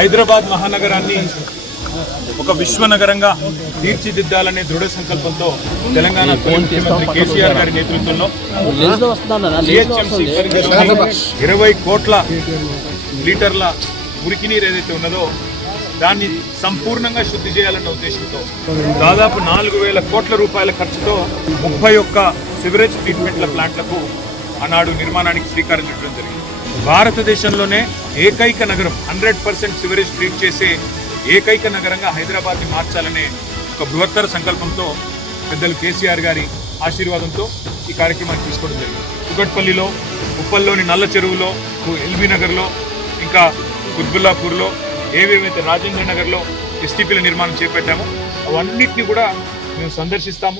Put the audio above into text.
హైదరాబాద్ మహానగరాన్ని ఒక విశ్వనగరంగా తీర్చిదిద్దాలనే దృఢ సంకల్పంతో తెలంగాణ ముఖ్యమంత్రి కేసీఆర్ గారి నేతృత్వంలో జిహెచ్ఎంసీ పరిధిలోని 20 కోట్ల లీటర్ల మురికి నీరు ఏదైతే ఉన్నదో దాన్ని సంపూర్ణంగా శుద్ధి చేయాలన్న ఉద్దేశంతో దాదాపు 4,000 కోట్ల రూపాయల ఖర్చుతో 31 సివరేజ్ ట్రీట్మెంట్ల ప్లాంట్లకు ఆనాడు నిర్మాణానికి శ్రీకారం చుట్టడం జరిగింది. భారతదేశంలోనే ఏకైక నగరం 100% సివరేజ్ ట్రీట్ చేసే ఏకైక నగరంగా హైదరాబాద్ని మార్చాలనే ఒక బృహత్తర సంకల్పంతో పెద్దలు కేసీఆర్ గారి ఆశీర్వాదంతో ఈ కార్యక్రమాన్ని తీసుకోవడం జరిగింది. కుకట్పల్లిలో, ఉప్పల్లోని నల్ల చెరువులో, ఎల్బీ నగర్లో, ఇంకా కుత్బుల్లాపూర్లో, ఏవేవైతే రాజేంద్ర నగర్లో ఎస్టీపీల నిర్మాణం చేపట్టామో అవన్నిటిని కూడా మేము సందర్శిస్తాము.